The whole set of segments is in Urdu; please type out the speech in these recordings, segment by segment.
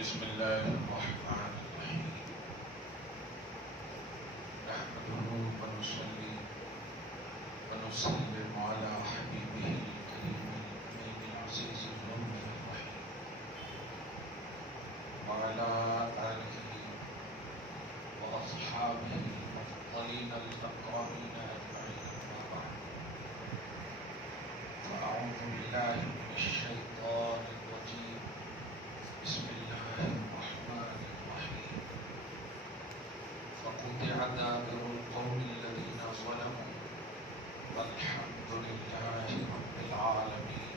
بسم الله الرحمن الرحيم نحمده ونصلي ونسلم على حبيبه الكريم الأمين العزيز الرؤوف الرحيم وعلى آله وأصحابه الأفضلين الأكرمين أجمعين أما بعد فأعوذ بالله من الشيطان الرجيم بسم الله الرحمن الرحيم فقطع دابر القوم الذين ظلموا والحمد لله رب العالمين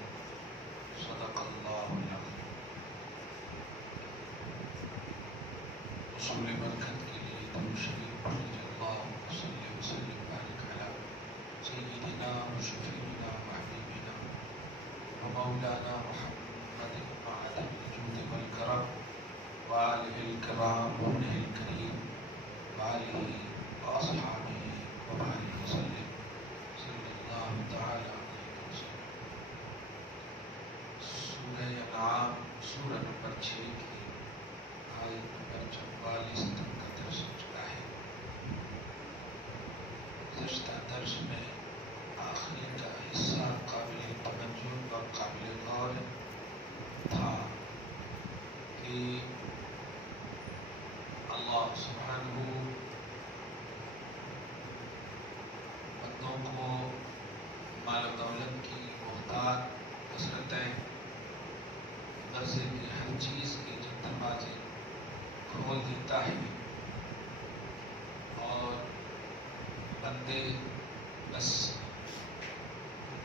صدق الله العظيم. رسول برکت کے لیے درود شریف پڑھیے. اللهم صل وسلم وبارك على سيدنا وشفيعنا وحبيبنا ومولانا محمد معدن الجود والكرم وآله الكرام وابنه الكريم وآله وأصحابه وبارك وسلم صلى الله تعالى عليه وسلم. سورہ انعام سورہ نمبر 6 کی آیت نمبر 44 تک کا درس ہو چکا ہے. گزشتہ درس میں آخری کا حصہ قابل توجہ اور قابل غور تھا کہ اللہ سبحانہ بندوں کو مال و دولت کی محتاج کثرتیں غرضے کی ہر چیز کے جو دروازے کھول دیتا ہے اور بندے بس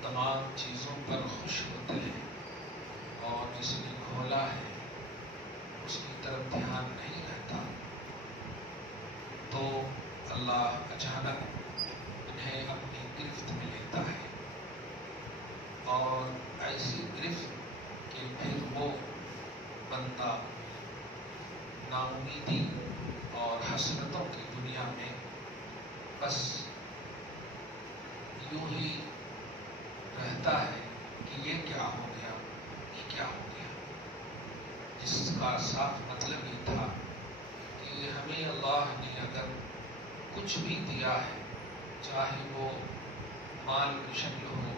تمام چیزوں پر خوش ہوتے ہیں اور جس نے کھولا ہے اس کی طرف دھیان نہیں رہتا تو اللہ اچانک انہیں اپنی گرفت میں لیتا ہے اور ایسی گرفت کہ پھر وہ بندہ نا امیدی اور حسرتوں کی دنیا میں بس یوں ہی رہتا ہے کہ یہ کیا ہو گیا، یہ کیا ہو گیا، جس کا صاف مطلب یہ تھا کہ ہمیں اللہ نے اگر کچھ بھی دیا ہے، چاہے وہ مال کی شکل ہو،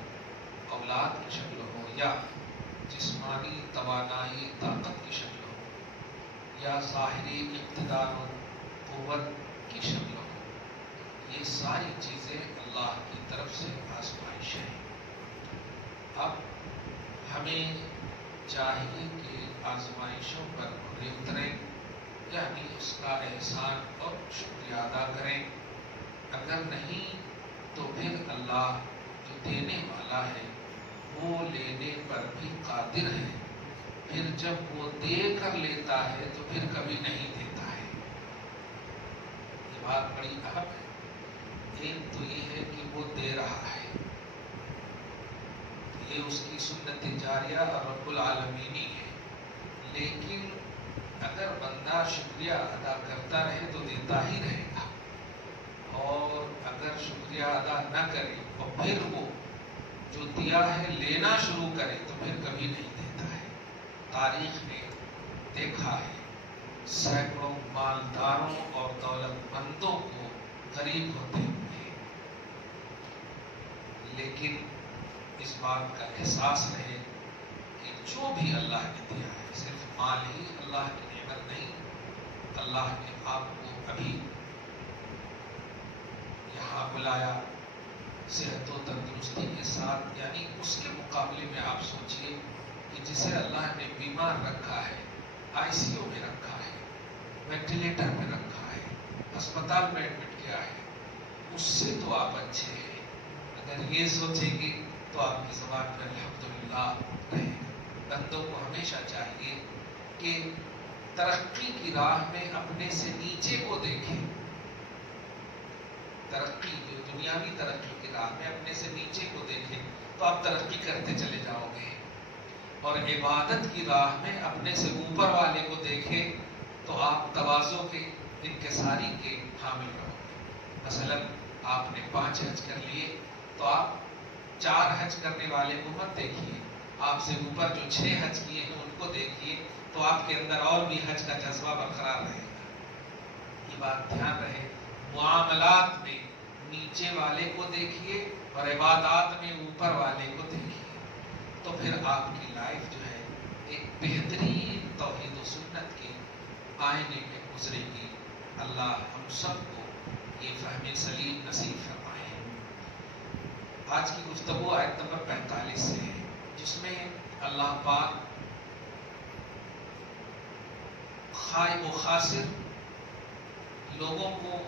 اولاد کی شکل ہو، یا جسمانی توانائی طاقت کی شکل ہو، یا ظاہری اقتدار و قوت کی شکل ہو، یہ ساری چیزیں اللہ کی طرف سے آزمائش ہیں. اب ہمیں چاہیے کہ آزمائشوں پر کھرے اتریں، یعنی اس کا احسان اور شکریہ ادا کریں. اگر نہیں تو پھر اللہ جو دینے والا ہے وہ لینے پر بھی قادر ہے. پھر جب وہ دے کر لیتا ہے تو پھر کبھی نہیں دیتا ہے. یہ بات بڑی اہم ہے. ایک تو یہ ہے کہ وہ دے رہا ہے، یہ اس کی سنت جاریہ اور رب العالمینی ہے. لیکن اگر بندہ شکریہ ادا کرتا رہے تو دیتا ہی رہے گا، اور اگر شکریہ ادا نہ کرے اور پھر وہ جو دیا ہے لینا شروع کرے تو پھر کبھی نہیں دیتا ہے. تاریخ نے دیکھا ہے سینکڑوں مالداروں اور دولت مندوں کو غریب ہوتے ہوئے، لیکن اس بات کا احساس رہے کہ جو بھی اللہ نے دیا ہے، صرف مال ہی اللہ کی نعمت نہیں. اللہ نے آپ کو ابھی یہاں بلایا صحت و تندرستی کے ساتھ، یعنی اس کے مقابلے میں آپ سوچئے کہ جسے اللہ نے بیمار رکھا ہے، آئی سی یو میں رکھا ہے، وینٹیلیٹر میں رکھا ہے، ہسپتال میں ایڈمٹ کیا ہے، اس سے تو آپ اچھے ہیں. اگر یہ سوچیں گے تو آپ کی زبان میں الحمدللہ رہے گا. بندوں کو ہمیشہ چاہیے کہ ترقی کی راہ میں اپنے سے نیچے کو دیکھیں. ترقی جو دنیاوی ترقی کی راہ میں اپنے سے نیچے کو دیکھیں تو آپ ترقی کرتے چلے جاؤ گے، اور عبادت کی راہ میں اپنے سے اوپر والے کو دیکھیں تو آپ تواضع کے، انکساری کے حامل رہو گے. مثلا آپ نے 5 حج کر لیے تو آپ 4 حج کرنے والے کو مت دیکھیے، آپ سے اوپر جو 6 حج کیے ہیں ان کو دیکھیے تو آپ کے اندر اور بھی حج کا جذبہ برقرار رہے گا. یہ بات دھیان رہے. معاملات میں نیچے والے کو دیکھیے اور عبادات میں اوپر والے کو دیکھیے، تو پھر آپ کی لائف جو ہے ایک بہترین توحید و سنت کے آئینے میں گزرے گی. اللہ ہم سب کو یہ فہم سلیم نصیب فرمائے. آج کی گفتگو آیت نمبر 45 سے ہے، جس میں اللہ پاک خائب و خاسر لوگوں کو،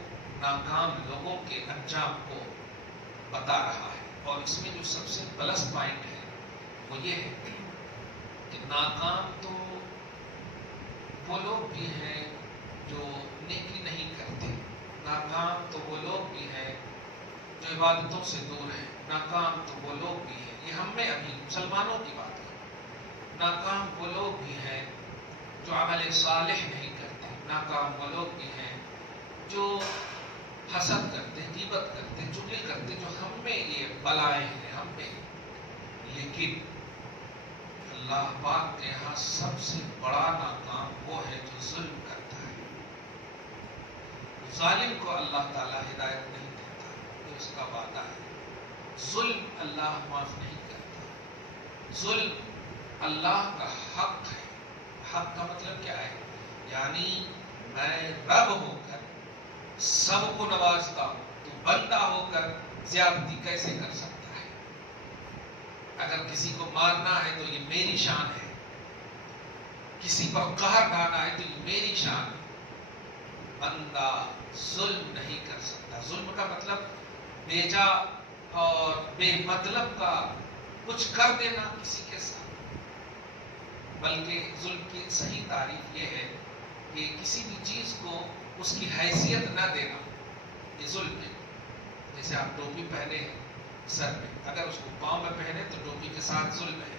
ناکام لوگوں کے انجام کو بتا رہا ہے. اور اس میں جو سب سے پلس پوائنٹ ہے وہ یہ ہے کہ ناکام تو وہ لوگ بھی ہیں جو نیکی نہیں کرتے، ناکام تو وہ لوگ بھی ہیں جو عبادتوں سے دور ہیں، ناکام تو وہ لوگ بھی ہیں، یہ ہم میں ابھی مسلمانوں کی بات ہے، ناکام وہ لوگ بھی ہیں جو عمل صالح نہیں کرتے، ناکام وہ لوگ بھی ہیں جو حسد کرتے، غیبت کرتے، چغلی کرتے، جو ہم میں یہ بلائیں ہیں ہم میں. لیکن اللہ پاک کے یہاں سب سے بڑا ناکام وہ ہے جو ظلم کرتا ہے. ظالم کو اللہ تعالیٰ ہدایت نہیں دیتا، یہ اس کا وعدہ ہے. ظلم اللہ معاف نہیں کرتا. ظلم اللہ کا حق ہے. حق کا مطلب کیا ہے؟ یعنی میں رب ہو کر سب کو نوازتا ہوں، تو بندہ ہو کر زیادتی کیسے کر سکتا ہے؟ اگر کسی کو مارنا ہے تو یہ میری شان ہے، کسی پر قہر ڈھانا ہے تو یہ میری شان ہے. بندہ ظلم نہیں کر سکتا. ظلم کا مطلب بیجا اور بے مطلب کا کچھ کر دینا کسی کے ساتھ، بلکہ ظلم کی صحیح تعریف یہ ہے کہ کسی بھی چیز کو اس کی حیثیت نہ دینا، یہ ظلم ہے. جیسے آپ ٹوپی پہنے سر میں، اگر اس کو پاؤں میں پہنے تو ٹوپی کے ساتھ ظلم ہے،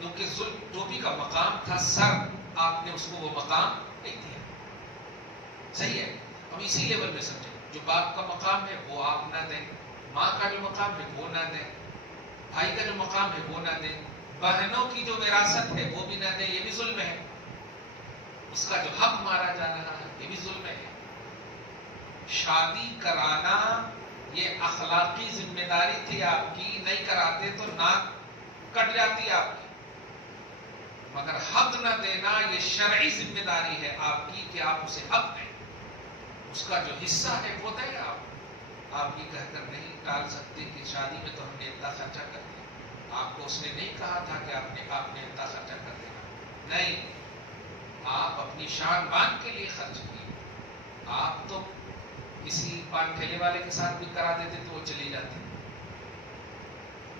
کیونکہ ٹوپی کا مقام تھا سر، آپ نے اس کو وہ مقام نہیں دیا. صحیح ہے؟ ہم اسی لیول میں سمجھیں. جو باپ کا مقام ہے وہ آپ نہ دیں، ماں کا جو مقام ہے وہ نہ دیں، بھائی کا جو مقام ہے وہ نہ دیں، بہنوں کی جو وراثت ہے وہ بھی نہ دیں، یہ بھی ظلم ہے. اس کا جو حق مارا جا رہا ہے یہ بھی ظلم ہے. شادی کرانا یہ اخلاقی ذمہ داری تھی آپ کی، نہیں کراتے تو ناک کٹ جاتی آپ کی. مگر حق نہ دینا یہ شرعی ذمہ داری ہے آپ کی کہ آپ اسے حق دیں. اس کا جو حصہ ہے وہ دیں آپ. آپ یہ کہہ کر نہیں ٹال سکتے کہ شادی میں تو ہم نے اتنا خرچہ کر دیا. آپ کو اس نے نہیں کہا تھا کہ آپ نے اتنا خرچہ کر دینا. نہیں، آپ اپنی شان بان کے لیے خرچ کیے. آپ تو کسی پان ٹھیلے والے کے ساتھ بھی کرا دیتے تو وہ چلی جاتی،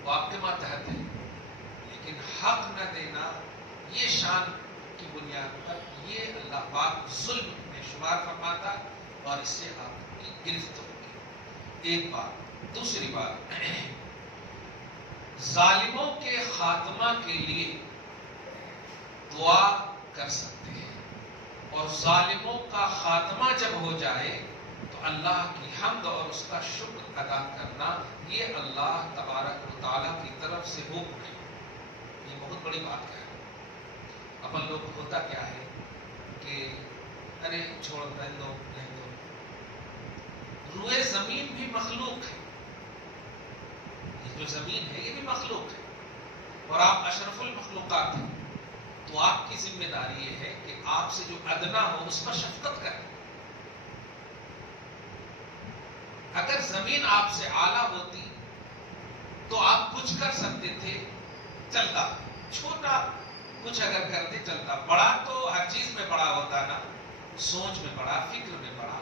وہ آپ کے ماتحت ہے. لیکن حق نہ دینا یہ شان کی بنیاد پر یہ اللہ پاک ظلم میں شمار فرماتا اور اس سے آپ کی گرفت ہوگی. ایک بات. دوسری بات، ظالموں کے خاتمہ کے لیے دعا کر سکتے ہیں، اور ظالموں کا خاتمہ جب ہو جائے تو اللہ کی حمد اور اس کا شکر ادا کرنا یہ اللہ تبارک و تعالیٰ کی طرف سے حکم ہے. یہ بہت بڑی بات ہے. اپن لوگ ہوتا کیا ہے کہ ارے چھوڑ رہنے دو. روئے زمین بھی مخلوق ہے، یہ جو زمین ہے یہ بھی مخلوق ہے، اور آپ اشرف المخلوقات ہیں. تو آپ کی ذمہ داری یہ ہے کہ آپ سے جو ادنا ہو اس پر شفقت کریں. اگر زمین آپ سے اعلیٰ ہوتی تو آپ کچھ کر سکتے تھے، چلتا. چھوٹا کچھ اگر کرتے چلتا. بڑا تو ہر چیز میں بڑا ہوتا نا، سوچ میں بڑا، فکر میں بڑا،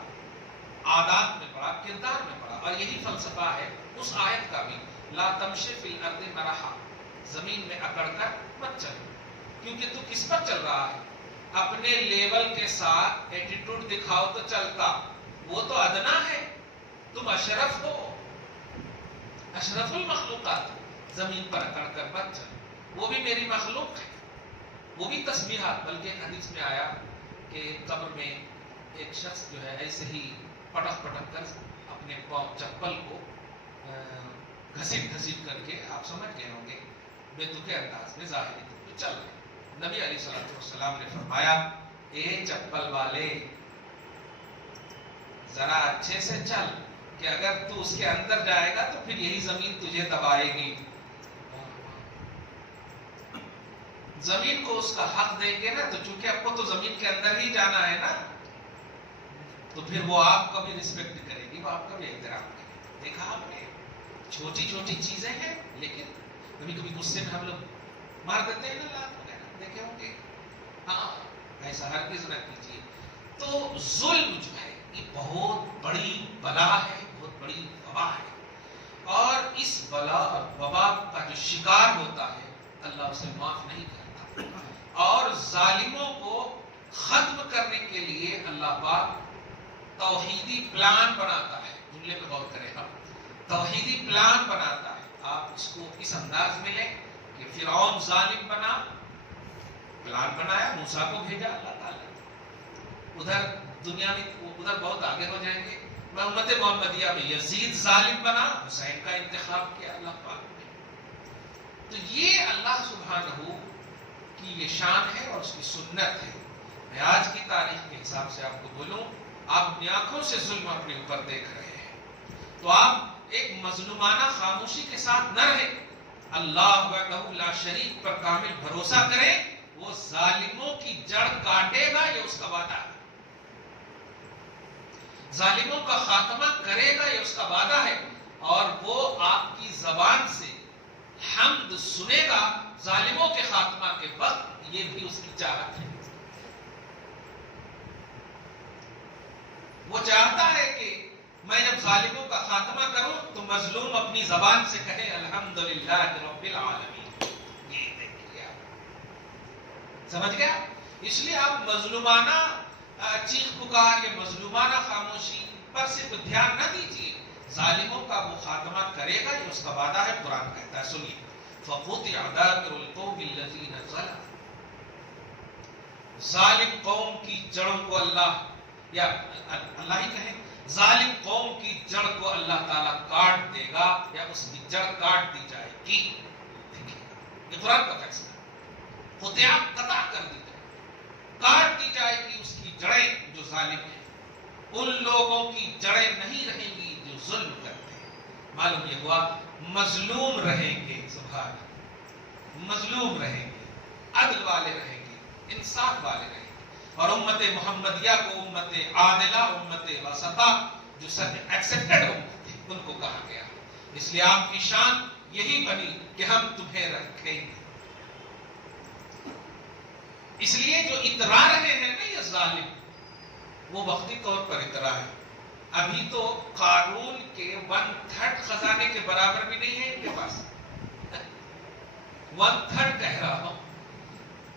عادات میں بڑا، کردار میں بڑا. اور یہی فلسفہ ہے اس آیت کا بھی، لا تمشی فی الارض مرحا، زمین میں اکڑ کر مت چلو. کیونکہ تو کس پر چل رہا ہے؟ اپنے لیول کے ساتھ ایٹیٹیوڈ دکھاؤ تو چلتا، وہ تو ادنا ہے. تم اشرف ہو، اشرف المخلوقات. زمین پر اکڑ کر مت چلو، وہ بھی میری مخلوق ہے. وہ بھی تسبیحات. بلکہ ایک حدیث میں آیا کہ قبر میں ایک شخص جو ہے ایسے ہی پٹک پٹک کر اپنے پاؤں چپل کو گھسیٹ گھسیٹ کر کے، آپ سمجھ گئے ہوں گے، بے تکے انداز میں ظاہری طور پہ چل رہے. نبی علیہ السلام نے فرمایا اے چپل والے ذرا اچھے سے چل کہ اگر تو اس کے اندر جائے گا تو پھر یہی زمین تجھے دبائے گی. زمین کو اس کا حق دیں گے نا, تو چونکہ آپ کو تو زمین کے اندر ہی جانا ہے نا, تو پھر وہ آپ کا بھی رسپیکٹ کرے گی, وہ آپ کا بھی احترام کرے گی. دیکھا آپ نے چھوٹی چھوٹی چیزیں ہیں, لیکن کبھی کبھی غصے میں ہم لوگ مار دیتے ہیں نا لات وغیرہ, دیکھے ہوں گے. ہاں ایسا ہرگز نہ کیجیے. تو ظلم جو ہے یہ بہت بڑی بلا ہے, بہت بڑی وبا ہے, اور اس بلا اور وبا کا جو شکار ہوتا ہے اللہ اسے معاف نہیں کرتا. اور ظالموں کو ختم کرنے کے لیے اللہ پاک توحیدی پلان بناتا ہے. جملے پہ غور کریں آپ, توحیدی پلان بناتا ہے. آپ اس کو اس انداز میں لیں کہ فرعون ظالم بنا, پلان بنایا, موسیٰ کو بھیجا اللہ تعالیٰ, ادھر دنیا میں ادھر بہت آگے ہو جائیں گے. میں امت محمدیہ میں یزید ظالم بنا, حسین کا انتخاب کیا اللہ پاک نے. تو یہ اللہ سبحانہ کی یہ شان ہے اور اس کی سنت ہے. میں آج کی تاریخ کے حساب سے آپ کو بولوں, آپ اپنی آنکھوں سے ظلم اپنے اوپر دیکھ رہے ہیں, تو آپ ایک مظلومانہ خاموشی کے ساتھ نہ رہیں. اللہ وحدہ لا شریک پر کامل بھروسہ کریں, وہ ظالموں کی جڑ کاٹے گا, یہ اس کا وعدہ ہے. ظالموں کا خاتمہ کرے گا, یہ اس کا وعدہ ہے. اور وہ آپ کی زبان سے حمد سنے گا ظالموں کے خاتمہ کے وقت, یہ بھی اس کی چاہت ہے. وہ چاہتا ہے کہ میں جب ظالموں کا خاتمہ کروں تو مظلوم اپنی زبان سے کہے الحمدللہ رب العالمین. یہ دیکھیے آپ سمجھ گیا. اس لیے آپ مظلومانہ چیخ پکار یا مظلومانہ خاموشی پر صرف دھیان نہ دیجیے. ظالموں کا وہ خاتمہ کرے گا, یہ اس کا وعدہ ہے. قرآن کہتا ہے, سنیے, فَقُطِعَ دَابِرُ الْقَوْمِ الَّذِينَ ظَلَمُوا, ظالم قوم کی جڑوں کو اللہ, یا اللہ ہی کہیں, ظالم قوم کی جڑ کو اللہ تعالیٰ کاٹ دے گا, یا اس کی جڑ کاٹ دی جائے گی. دیکھیے یہ قرآن کا فیصلہ ہے. قطع قطع کر دی جائے, کاٹ دی جائے گی اس کی جڑیں جو ظالم ہیں. ان لوگوں کی جڑیں نہیں رہیں گی جو ظلم کرتے ہیں. معلوم یہ ہوا مظلوم رہیں گے, سبحان, مظلوم رہیں گے, عدل والے رہیں گے, انصاف والے رہیں گے. اور امت محمدیہ کو امت عادلہ, امت وسطہ, جو سب ایکسپٹڈ امت تھی, ان کو کہا گیا. اس لیے آپ کی شان یہی بنی کہ ہم تمہیں رکھیں گے. اس لیے جو اترا رہے ہیں نا یہ ظالم, وہ وقتی طور پر اترا ہے. ابھی تو قارون کے 1/3 خزانے کے برابر بھی نہیں ہے ان کے پاس. 1/3 کہہ رہا ہوں.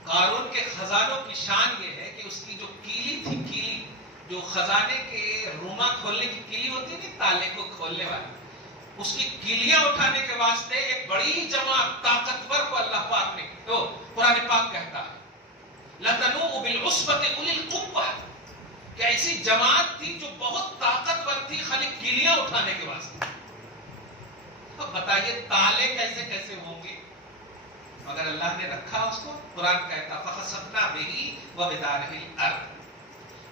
قارون کے خزانوں کی شان یہ ہے کہ اس کی جو کیلی تھی, کیلی جو خزانے کے روما کھولنے کی کیلی ہوتی ہے, تالے کو کھولنے والی, اس کی کیلیاں اٹھانے کے واسطے ایک بڑی جماعت طاقتور کو اللہ پاک نے, تو قرآن پاک کہتا ہے لَتَنُوءُ بِالْعُصْبَةِ أُولِي الْقُوَّةِ, کہ ایسی جماعت تھی جو بہت طاقتور تھی خالی کیلیاں اٹھانے کے واسطے. اب بتائیے تالے کیسے کیسے ہوں گے, مگر اللہ نے رکھا اس کو. قرآن کہتا فَخَسَفْنَا بِهِ وَبِدَارِهِ الْأَرْضِ,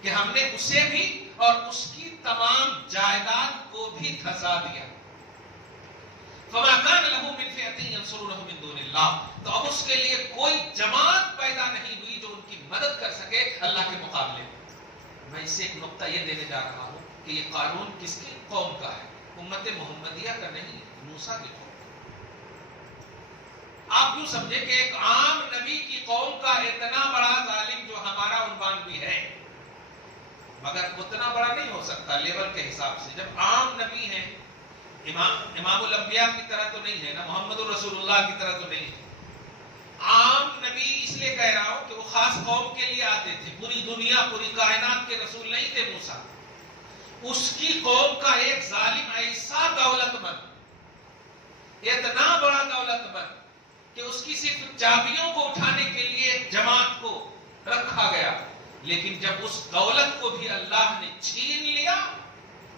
کہ ہم نے اسے بھی اور اس کی تمام جائیداد کو بھی دھسا دیا. فَمَا كَانَ لَهُ مِنْ فِئَةٍ يَنْصُرُونَهُ مِنْ دُونِ اللَّهِ, تو اب اس کے لیے کوئی جماعت پیدا نہیں ہوئی جو ان کی مدد کر سکے اللہ کے مقابلے میں. میں اس سے ایک نقطہ یہ دینے جا رہا ہوں کہ یہ قانون کس کی قوم کا ہے, امت محمدیہ کا نہیں, موسیٰ کی قوم. آپ یوں سمجھے کہ ایک عام نبی کی قوم کا اتنا بڑا ظالم جو ہمارا عنوان بھی ہے, مگر اتنا بڑا نہیں ہو سکتا لیول کے حساب سے. جب عام نبی ہیں, امام الانبیاء کی طرح تو نہیں ہے نا, محمد الرسول اللہ کی طرح تو نہیں ہے. عام نبی اس لیے کہہ رہا ہوں کہ وہ خاص قوم کے لیے آتے تھے, پوری دنیا پوری کائنات کے رسول نہیں تھے موسیٰ. اس کی قوم کا ایک ظالم ایسا دولت مند, اتنا بڑا دولت مند کہ اس کی صرف چابیوں کو اٹھانے کے لیے ایک جماعت کو رکھا گیا. لیکن جب اس دولت کو بھی اللہ نے چھین لیا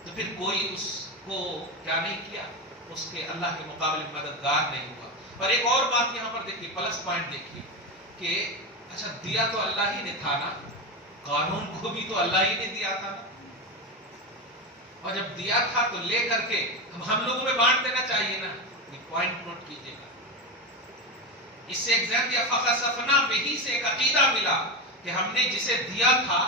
تو پھر کوئی اس کو کیا نہیں کیا, اس کے اللہ کے مقابلے مددگار نہیں ہوا. اور ایک اور بات یہاں پر دیکھیے, پلس پوائنٹ دیکھیے کہ اچھا دیا تو اللہ ہی نے تھا نا، قانون کو بھی تو اللہ ہی نے دیا تھا نا، اور جب دیا تھا تو لے کر کے ہم لوگوں میں بانٹ دینا چاہیے نا. یہ پوائنٹ نوٹ کیجئے گا. اس سے ایگزام یا فخسفنا بہی سے ایک عقیدہ ملا کہ ہم نے جسے دیا تھا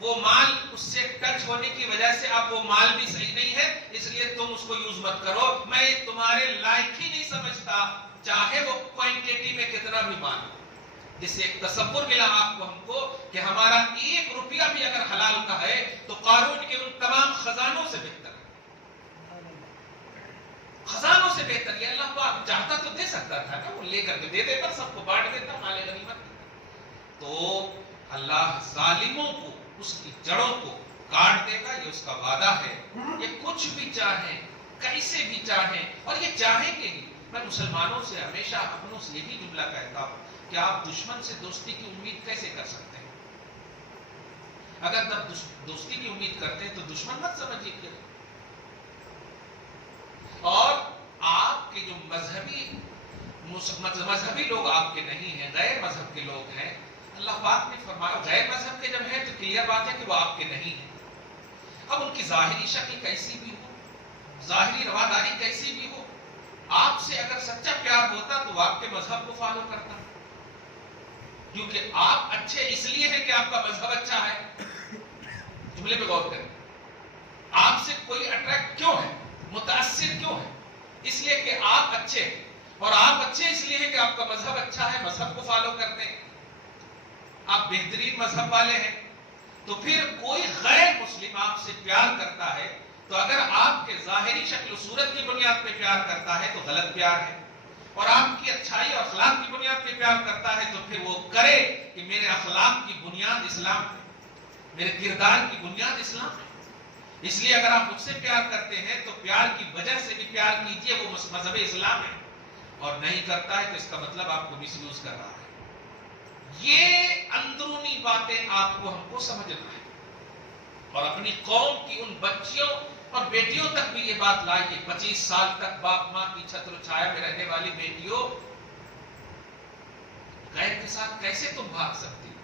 وہ مال اس سے ٹچ ہونے کی وجہ سے اب وہ مال بھی صحیح نہیں ہے، اس لیے تم اس کو یوز مت کرو، میں تمہارے لائق ہی نہیں سمجھتا چاہے وہ کوانٹٹی میں کتنا بھی مال ہو. جس سے ایک تصور ملا آپ کو ہم کو کہ ہمارا 1 روپیہ بھی اگر حلال کا ہے تو قارون کے ان تمام خزانوں سے بہتر ہے، خزانوں سے بہتر. یہ اللہ پاک چاہتا تو دے سکتا تھا نا، وہ لے کر کے دے دیتا، سب کو بانٹ دیتا، مال غنیمت دیتا. تو اللہ ظالموں کو اس کی جڑوں کو کاٹ دے گا، یہ اس کا وعدہ ہے. یہ کچھ بھی چاہیں، کیسے بھی چاہیں، اور یہ چاہیں گے ہی. میں مسلمانوں سے ہمیشہ اپنوں سے یہی جملہ کہتا ہوں کہ آپ دشمن سے دوستی کی امید کیسے کر سکتے ہیں؟ اگر تب دوستی کی امید کرتے ہیں تو دشمن مت سمجھیے کہ. اور آپ کے جو مذہبی لوگ آپ کے نہیں ہیں، غیر مذہب کے لوگ ہیں، اللہ پاک نے فرمایا غیر مذہب کے جب ہیں تو کلیئر بات ہے کہ وہ آپ کے نہیں ہیں. اب ان کی ظاہری شکل کیسی بھی ہو، ظاہری رواداری کیسی بھی ہو، آپ سے اگر سچا پیار ہوتا تو وہ آپ کے مذہب کو فالو کرتا، کیونکہ آپ اچھے اس لیے ہیں کہ آپ کا مذہب اچھا ہے. جملے پہ غور کریں. آپ سے کوئی اٹریکٹ کیوں ہے، متاثر کیوں ہے؟ اس لیے کہ آپ اچھے ہیں، اور آپ اچھے اس لیے ہیں کہ آپ کا مذہب اچھا ہے، مذہب کو فالو کرتے ہیں، آپ بہترین مذہب والے ہیں. تو پھر کوئی غیر مسلم آپ سے پیار کرتا ہے تو اگر آپ کے ظاہری شکل و صورت کی بنیاد پہ پیار کرتا ہے تو غلط پیار ہے، اور آپ کی اچھائی اور اخلاق کی بنیاد پہ پیار کرتا ہے تو پھر وہ کرے کہ میرے اخلاق کی بنیاد اسلام ہے، میرے کردار کی بنیاد اسلام ہے. اس لیے اگر آپ مجھ سے پیار کرتے ہیں تو پیار کی وجہ سے بھی پیار کیجئے، وہ مذہب اسلام ہے. اور نہیں کرتا ہے تو اس کا مطلب آپ کو مس یوز کر رہا ہے. یہ اندرونی باتیں آپ کو ہم کو سمجھنا ہے، اور اپنی قوم کی ان بچیوں اور بیٹیوں تک بھی یہ بات لائیے. 25 سال تک باپ ماں کی چھتر چھایا میں رہنے والی بیٹیوں، غیر کے ساتھ کیسے تم بھاگ سکتی ہو؟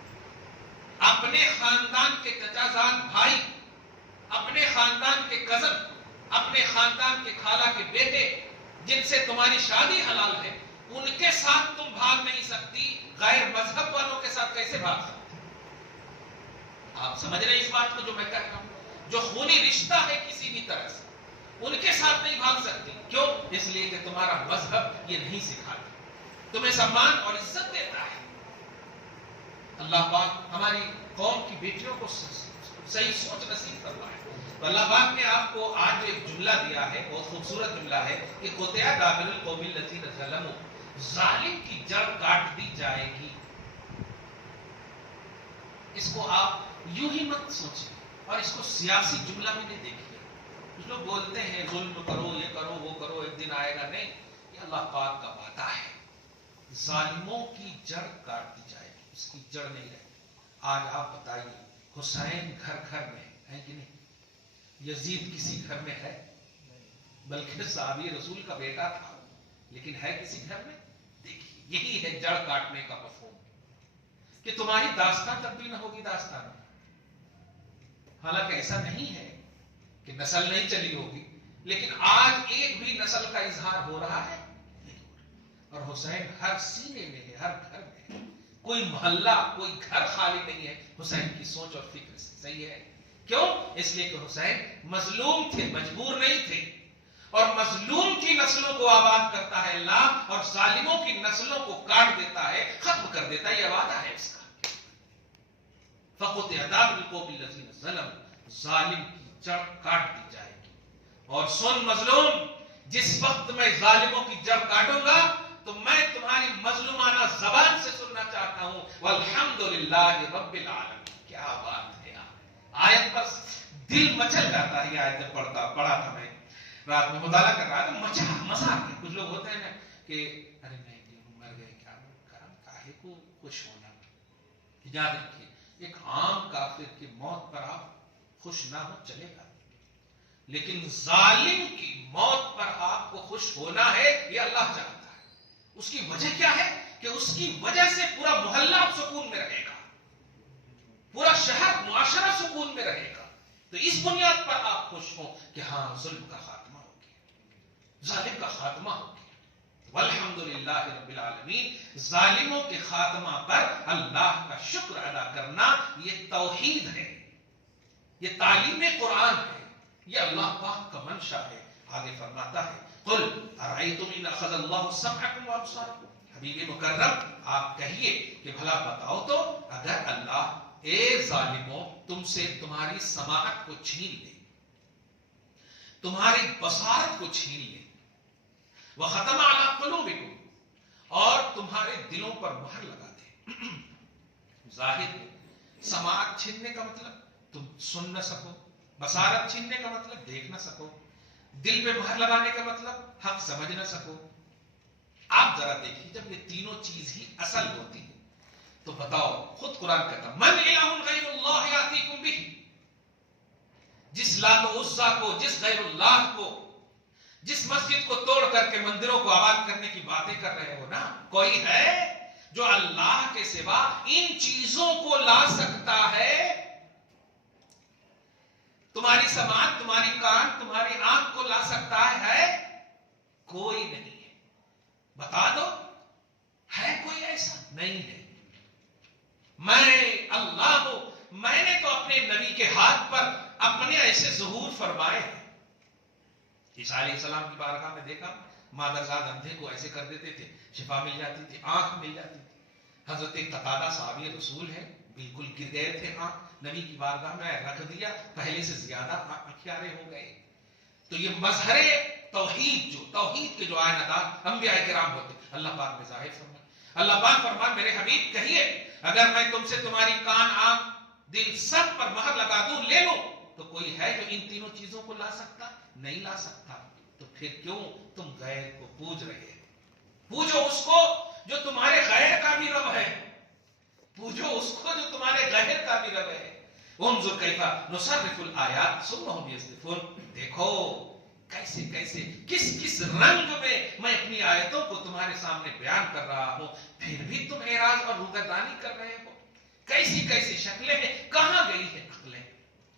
اپنے خاندان کے چچا زاد بھائی، اپنے خاندان کے کزن، اپنے خاندان کے خالہ کے بیٹے جن سے تمہاری شادی حلال ہے، ان کے ساتھ تم بھاگ نہیں سکتی، غیر مذہب والوں کے ساتھ کیسے بھاگ سکتی؟ آپ سمجھ رہے ہیں اس بات کو جو میں کہہ رہا ہوں؟ جو خونی رشتہ ہے کسی بھی طرح سے، ان کے ساتھ نہیں بھاگ سکتی. کیوں؟ اس لیے کہ تمہارا مذہب یہ نہیں سکھاتا، تمہیں سمان اور عزت دیتا ہے. اللہ پاک ہماری قوم کی بیٹیوں کو صحیح سوچ نصیب فرمائے. تو اللہ پاک نے آپ کو آج جو ایک جملہ دیا ہے، بہت خوبصورت جملہ ہے کہ قطع دابر القوم الذین ظلموا، ظالم کی جڑ کاٹ دی جائے گی. اس کو آپ یوں ہی مت سوچیں اور اس کو سیاسی جملہ میں نہیں دیکھیے. کچھ لوگ بولتے ہیں ظلم کرو، یہ کرو، وہ کرو، ایک دن آئے گا. نہیں، یہ اللہ پاک کا وعدہ ہے. ظالموں کی جڑ کاٹ دی جائے گی، اس کی جڑ نہیں رہے گی. آج آپ بتائیے، حسین گھر گھر میں ہے کہ نہیں؟ یزید کسی گھر میں ہے؟ بلکہ صحابی رسول کا بیٹا تھا، لیکن ہے کسی گھر میں؟ دیکھیے، یہی ہے جڑ کاٹنے کا مفہوم، کہ تمہاری داستان تبدیل نہ ہوگی داستان میں. حالانکہ ایسا نہیں ہے کہ نسل نہیں چلی ہوگی، لیکن آج ایک بھی نسل کا اظہار ہو رہا ہے. اور حسین ہر سینے میں ہے، ہر گھر میں ہے. کوئی محلہ، کوئی گھر خالی نہیں ہے حسین کی سوچ اور فکر سے. صحیح ہے؟ کیوں؟ اس لیے کہ حسین مظلوم تھے، مجبور نہیں تھے. اور مظلوم کی نسلوں کو آباد کرتا ہے اللہ، اور ظالموں کی نسلوں کو کاٹ دیتا ہے، ختم کر دیتا ہے. یہ وعدہ ہے اس کا. فَقُطِعَ دَابِرُ الْقَوْمِ الَّذِينَ ظَلَمُوا، ظالم کی جڑ کاٹ دی جائے گی. اور سن مظلوم، جس وقت میں ظالموں کی جڑ کاٹوں گا تو میں تمہاری مظلومانہ زبان سے سننا چاہتا ہوں وَالْحَمْدُلِلَّهِ رَبِّ الْعَالَمِينَ. کیا بات ہے! آیت پر دل مچل جاتا ہے. یہ آیت پڑھا تھا میں رات میں، مطالعہ کر رہا تھا، مزہ آ گیا. کچھ لوگ ہوتے ہیں نا کہ ارے نہیں مر گئے، کیا کاہے کو خوش ہونا. یاد رکھیے، ایک عام کافر کی موت پر آپ خوش نہ ہو چلے گا، لیکن ظالم کی موت پر آپ کو خوش ہونا ہے، یہ اللہ چاہتا ہے. اس کی وجہ کیا ہے؟ کہ اس کی وجہ سے پورا محلہ سکون میں رہے گا، پورا شہر معاشرہ سکون میں رہے گا. تو اس بنیاد پر آپ خوش ہوں کہ ہاں ظلم کا خاتمہ ہو گیا، ظالم کا خاتمہ ہو گیا. والحمدللہ رب العالمین. ظالموں کے خاتمہ پر اللہ کا شکر ادا کرنا یہ توحید ہے، یہ تعلیم قرآن ہے، یہ اللہ پاک کا منشا ہے. آگے فرماتا ہے قل ارأیتم ان اخذ اللہ سمعکم وابصارکم. حبیب مکرم آپ کہیے کہ بھلا بتاؤ تو اگر اللہ اے ظالموں تم سے تمہاری سماعت کو چھین لے، تمہاری بصارت کو چھین لے، وختم علی قلوبکم اور تمہارے دلوں پر مہر لگا دے. ظاہر ہے سماعت چھیننے کا مطلب تم سن نہ سکو، بصارت چھیننے کا مطلب دیکھ نہ سکو، دل پہ مہر لگانے کا مطلب حق سمجھ نہ سکو. آپ ذرا دیکھیے جب یہ تینوں چیز ہی اصل ہوتی ہے تو بتاؤ، خود قرآن کہتا من الہ غیر اللہ یاتیکم بہ. جس لات و عزا کو، جس غیر اللہ کو، جس مسجد کو توڑ کر کے مندروں کو آباد کرنے کی باتیں کر رہے ہو نا، کوئی ہے جو اللہ کے سوا ان چیزوں کو لا سکتا ہے؟ تمہاری سماعت، تمہاری کان، تمہاری آنکھ کو لا سکتا ہے؟ کوئی نہیں ہے. بتا دو ہے کوئی ایسا؟ نہیں ہے. میں اللہ ہوں، میں نے تو اپنے نبی کے ہاتھ پر اپنے ایسے ظہور فرمائے ہیں. عیسیٰ علیہ السلام کی بارگاہ میں دیکھا مادرزاد اندھے کو ایسے کر دیتے تھے، شفا مل جاتی تھی، آنکھ مل جاتی تھی. حضرت قتادہ صحابی رسول ہے، بالکل گر گئے تھے، آنکھ نبی کی بارگاہ میں رکھ دیا، پہلے سے زیادہ اکھیارے ہو گئے. تو یہ مظہر توحید، جو توحید کے جو آئینہ انبیاء کرام ہوتے، اللہ پاک نے ظاہر فرمایا. اللہ پاک فرمایا میرے حبیب کہیے اگر میں تم سے تمہاری کان، آنکھ، دل سب پر مہر لگا دوں، لے لو، تو کوئی ہے جو ان تینوں چیزوں کو لا سکتا؟ نہیں لا سکتا. تو پھر کیوں تم غیر کو پوج رہے ہو؟ پوجو اس کو جو تمہارے غیر کا بھی رب ہے، پوجو اس کو جو تمہارے غیر کا بھی رب ہے. انظر کیف نصرف الآیات ثم هم یصدفون. دیکھو کیسے کیسے کس کس رنگ میں اپنی آیتوں کو تمہارے سامنے بیان کر رہا ہوں، پھر بھی تم اعراض اور روگردانی کر رہے ہو. کیسی کیسی شکلیں ہیں، کہاں گئی ہے عقلیں؟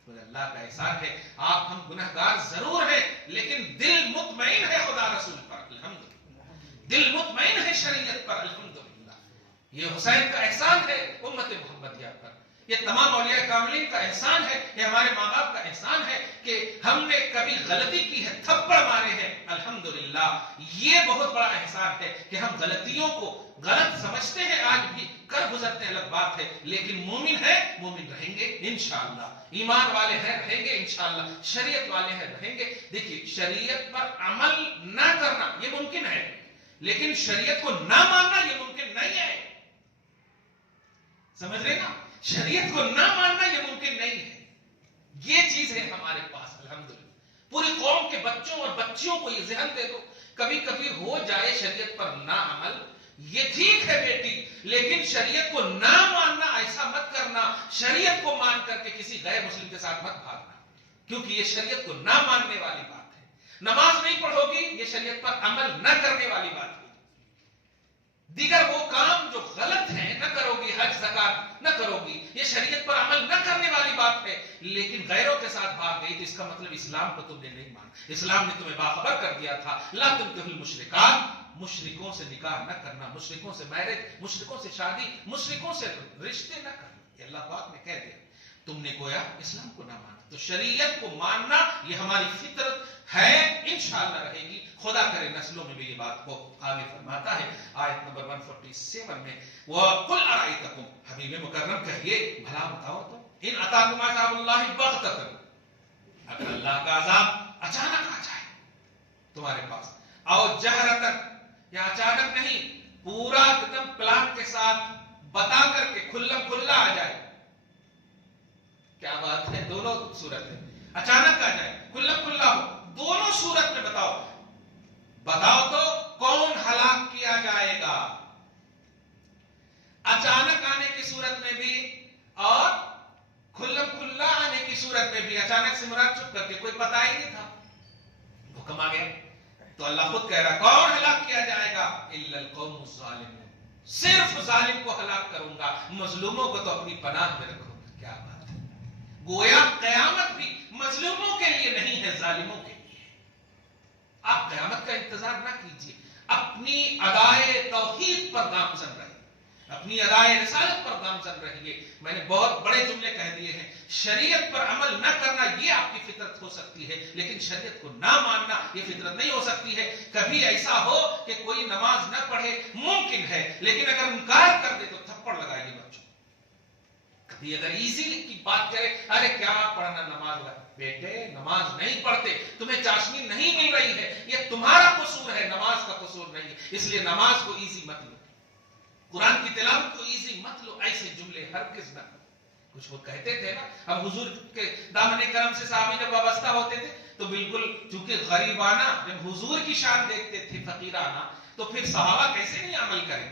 اللہ کا احسان ہے آپ ہم گنہگار ضرور ہیں، لیکن دل مطمئن ہے خدا رسول پر، الحمدللہ. دل مطمئن ہے شریعت پر، الحمدللہ. یہ حسین کا احسان ہے امت محمدیہ پر، یہ تمام اولیاء کاملین کا احسان ہے، یہ ہمارے ماں باپ کا احسان ہے کہ ہم نے کبھی غلطی کی ہے، تھپڑ مارے ہیں، الحمدللہ. یہ بہت بڑا احسان ہے کہ ہم غلطیوں کو غلط سمجھتے ہیں، آج بھی کر گزرتے ہیں، الگ بات ہے، لیکن مومن ہے، مومن رہیں گے انشاءاللہ. ایمان والے ہیں، رہیں گے انشاءاللہ. شریعت والے ہیں، رہیں گے. دیکھیے شریعت پر عمل نہ کرنا یہ ممکن ہے، لیکن شریعت کو نہ ماننا یہ ممکن نہیں ہے. سمجھ رہے نا؟ شریعت کو نہ ماننا یہ ممکن نہیں ہے. یہ چیز ہے ہمارے پاس الحمدللہ. پوری قوم کے بچوں اور بچیوں کو یہ ذہن دے دو، کبھی کبھی ہو جائے شریعت پر نہ عمل، یہ ٹھیک ہے بیٹی، لیکن شریعت کو نہ ماننا ایسا مت کرنا، شریعت کو مان کر کے کسی غیر مسلم کے ساتھ مت بھاگنا، کیونکہ یہ شریعت کو نہ ماننے والی بات ہے. نماز نہیں پڑھو گی یہ شریعت پر عمل نہ کرنے والی بات ہے. دیگر وہ کام جو غلط ہیں نہ کرو گی، حج زکات نہ کرو گی، یہ شریعت پر عمل نہ کرنے والی بات ہے. لیکن غیروں کے ساتھ بھاگ گئی تو اس کا مطلب اسلام کو تم نے نہیں مانا. اسلام نے تمہیں باخبر کر دیا تھا لا تنکحوا المشرکات، مشرکوں سے نکاح نہ کرنا، مشرکوں سے میرج، مشرکوں سے شادی، مشرکوں سے رشتے نہ کرنا. یہ اللہ پاک نے کہہ دیا، تم نے گویا اسلام کو نہ مانا. تو شریعت کو ماننا یہ ہماری فطرت ہے، انشاءاللہ رہے گی. خدا کرے نسلوں میں بھی یہ بات کو آگے فرماتا ہے آیت نمبر 147 میں وَقُلْ أَرَأَيْتَكُمْ. حبیب مکرم کہیے بھلا بتاؤ تو ان اتاکم عذاب اللہ بغتۃ، اگر اللہ کا عذاب اچانک آ جائے تمہارے پاس، او جہرتن، یا اچانک نہیں، پورا ایک دم پلان کے ساتھ بتا کر کے کھلم کھلا آ جائے. کیا بات ہے، دونوں صورت ہے، اچانک آ جائے، کھلم کھلا ہو، دونوں صورت میں بتاؤ. بتاؤ تو کون ہلاک کیا جائے گا؟ اچانک آنے کی صورت میں بھی اور کھلم کھلا آنے کی صورت میں بھی. اچانک سے مراد چپ کر کے، کوئی پتہ ہی نہیں تھا، حکم آ گیا. تو اللہ خود کہہ رہا کون ہلاک کیا جائے گا؟ الا القوم الظالمون، صرف ظالم کو ہلاک کروں گا، مظلوموں کو تو اپنی پناہ میں رکھوں گا۔ کیا بات ہے! گویا قیامت بھی مظلوموں کے لیے نہیں ہے، ظالموں کے لیے۔ آپ قیامت کا انتظار نہ کیجیے، اپنی ادائے توحید پر گامزن رہیے، اپنی ادائے رسالت پر گامزن رہیے۔ میں نے بہت بڑے جملے کہہ دیے ہیں۔ شریعت پر عمل نہ کرنا یہ آپ کی فطرت ہو سکتی ہے، لیکن شریعت کو نہ ماننا یہ فطرت نہیں ہو سکتی ہے۔ کبھی ایسا ہو کہ کوئی نماز نہ پڑھے، ممکن ہے، لیکن اگر انکار کر دے تو تھپڑ لگائے گی بچوں۔ کبھی اگر ایزی کی بات کرے، ارے کیا پڑھنا نماز ہے بیٹے، نماز نہیں پڑھتے، تمہیں چاشنی نہیں مل رہی ہے، یہ تمہارا قصور ہے، نماز کا قصور نہیں ہے، اس لیے نماز کو ایزی مت لو، قرآن کی تلاوت کو ایزی مت لو۔ ایسے جملے ہرگز نہ کرو۔ کچھ وہ کہتے تھے نا، اب حضور کے دامن کرم سے صحابی جب وابستہ ہوتے تھے تو بالکل چونکہ غریبانہ جب حضور کی شان دیکھتے تھے، فقیرانہ، تو پھر صحابہ کیسے نہیں عمل کریں؟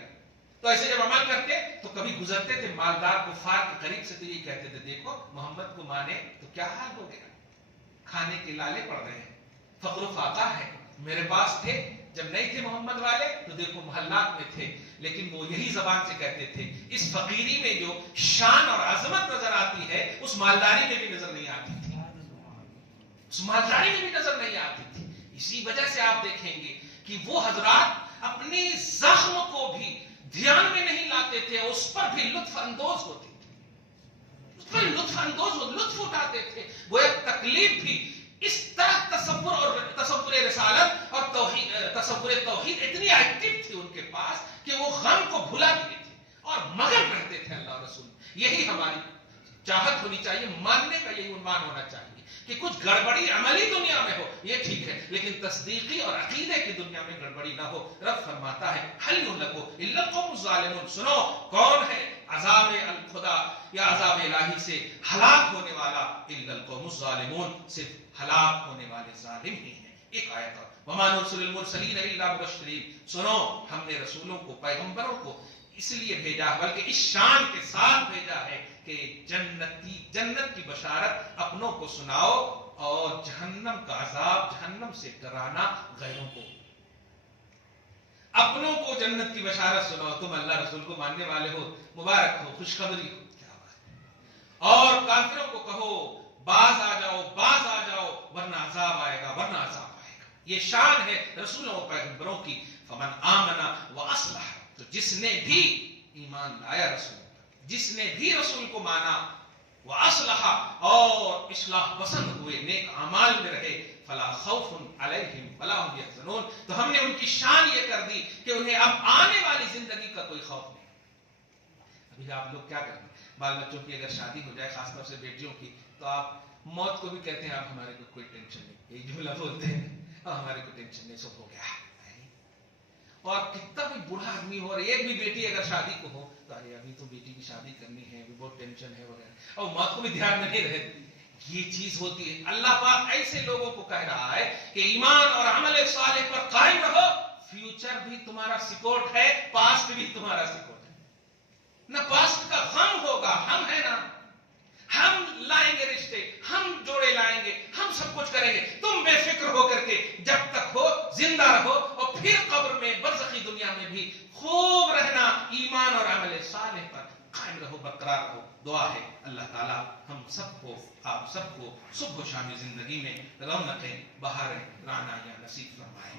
تو ایسے جب عمل کرتے تو کبھی گزرتے تھے مالدار کفار کے قریب سے تو یہ کہتے تھے، دیکھو محمد کو مانے تو کیا حال ہو گیا، کھانے کے لالے پڑ رہے ہیں، فقر و فاقہ ہے، میرے پاس تھے جب نہیں تھے محمد والے تو دیکھو محلات میں تھے، لیکن وہ یہی زبان سے کہتے تھے، اس فقیری میں جو شان اور عظمت نظر آتی ہے اس مالداری میں بھی نظر نہیں آتی تھی، اس مالداری میں بھی نظر نہیں آتی تھی۔ اسی وجہ سے آپ دیکھیں گے کہ وہ حضرات اپنی زخم کو بھی دھیان میں نہیں لاتے تھے، اس پر بھی لطف اندوز ہوتے تھے، اس پر لطف اٹھاتے تھے۔ وہ ایک تکلیف بھی اس طرح تصور رسالت اور تصور توحید اتنی ایکٹیو تھی ان کے پاس کہ وہ غم کو بھلا دیے تھے اور مگن رہتے تھے اللہ رسول۔ یہی ہماری چاہت ہونی چاہیے، ماننے کا یہی عنوان ہونا چاہیے کہ کچھ گڑبڑی عملی دنیا میں ہو یہ ٹھیک ہے، لیکن تصدیقی اور عقیدے کی دنیا میں گڑبڑی نہ ہو۔ رب فرماتا ہے حل یہلکو الا القوم الظالمون، سنو کون ہے عذاب الخدا یا عذاب الہی سے ہلاک ہونے والا؟ الا القوم الظالمون، صرف ہلاک ہونے والے ظالم ہی ہیں۔ ایک آیت اور وما نرسل المرسلین الا مبشرین، سنو ہم نے رسولوں کو، پیغمبروں کو اس لیے بھیجا، بلکہ اس شان کے ساتھ بھیجا ہے کہ جنت کی بشارت اپنوں کو سناؤ اور جہنم کا عذاب، جہنم سے ڈرانا غیروں کو۔ اپنوں کو جنت کی بشارت سناؤ، تم اللہ رسول کو ماننے والے ہو، مبارک ہو، خوشخبری ہو، کیا بات ہے۔ اور کافروں کو کہو باز آ جاؤ ورنہ عذاب آئے گا، ورنہ عذاب آئے گا۔ یہ شان ہے رسولوں اور پیغمبروں کی۔ فمن آمن واصلح، تو جس نے بھی ایمان لایا رسول، جس نے بھی رسول کو مانا، واصلح، اور اصلاح پسند ہوئے، نیک اعمال میں رہے، فلا خوف علیہم ولا هم يحزنون، تو ہم نے ان کی شان یہ کر دی کہ انہیں اب آنے والی زندگی کا کوئی خوف نہیں۔ ابھی آپ لوگ کیا کرتے ہیں، بال بچوں کی اگر شادی ہو جائے، خاص طور سے بیٹیوں کی، تو آپ موت کو بھی کہتے ہیں آپ ہمارے کو کوئی ٹینشن نہیں، یہی جملہ بولتے ہیں، ہمارے کو ٹینشن نہیں، سب ہو گیا۔ اور کتنا بھی بوڑھا آدمی ہو اور ایک بھی بیٹی اگر شادی کو ہو تو ارے ابھی تو بیٹی کی شادی کرنی ہے، ابھی بہت ٹینشن ہے وغیرہ، اور موت کو بھی دھیان میں نہیں رہتی۔ یہ چیز ہوتی ہے۔ اللہ پاک ایسے لوگوں کو کہہ رہا ہے کہ ایمان اور عمل صالح پر قائم رہو، فیوچر بھی تمہارا سیکورڈ ہے، پاسٹ بھی تمہارا سیکورڈ ہے۔ نہ پاسٹ کا غم ہوگا، ہم ہے نا، ہم لائیں گے رشتے، ہم جوڑے لائیں گے، ہم سب کچھ کریں گے، تم بے فکر ہو کر کے جب تک ہو زندہ رہو، اور پھر قبر میں برزخی دنیا میں بھی خوب رہنا، ایمان اور عمل صالح پر قائم رہو، برقرار رہو۔ دعا ہے اللہ تعالی ہم سب کو، آپ سب کو صبح و شام زندگی میں رونقیں، بہاریں، رعنائیاں نصیب فرمائے۔